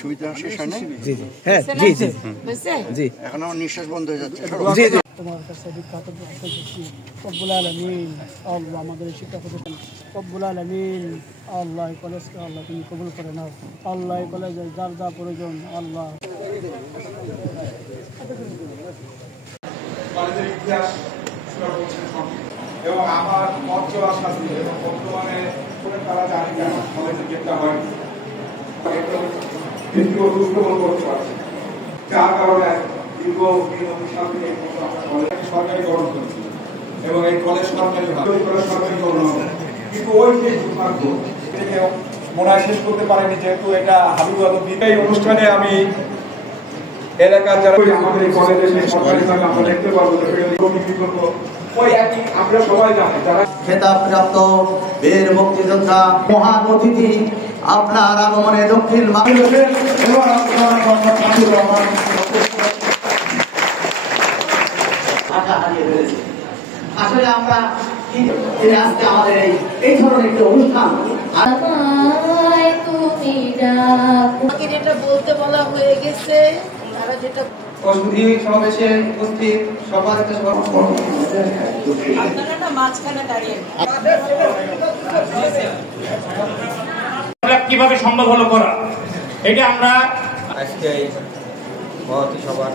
ছবিটা শেষ হয় নাই? এখন আমার নিঃশ্বাস বন্ধ হয়ে যাচ্ছে। তোমার কাছে রব্বুল আলামিন আল্লাহ আমাদের শিক্ষা প্রতিষ্ঠান রব্বুল আলামিন আল্লাহ কলেজকে আল্লাহ তুমি কবুল করে নাও। আল্লাহ কলেজের যার যা প্রয়োজন আল্লাহ কলেজের ইতিহাস এবং আমার মঞ্চ আসা এবং বর্তমানে তারা জানি কেন কলেজের গেটটা হয় করতে পারছি, যার কারণে দীর্ঘ সাল থেকে সরকারিকরণ করেছি এবং এই কলেজ সরকারিকরণ হবে। কিন্তু ওই যে দুর্ভাগ্য এটাকে মনে হয় শেষ করতে পারেনি, যেহেতু এটা হাবিবুল আলম এই অনুষ্ঠানে আমি এলাকার যারা আমাদের এই কলেজের সরকারিভাবে আমরা দেখতে পারবো ওই একই আমরা সবাই জানি যারা খেতাবপ্রাপ্ত বীর মুক্তিযোদ্ধা মহান অতিথি আপনার আগমনে দক্ষিণ আসলে আমরা আজকে আমাদের এই ধরনের একটি অনুষ্ঠান যেটা বলতে বলা হয়ে গেছে তারা যেটা সমাবেশে উপস্থিত সবার আপনারা না মাঝখানে দাঁড়িয়ে কিভাবে সম্ভব হলো করা, এটা আমরা আজকে এই সবার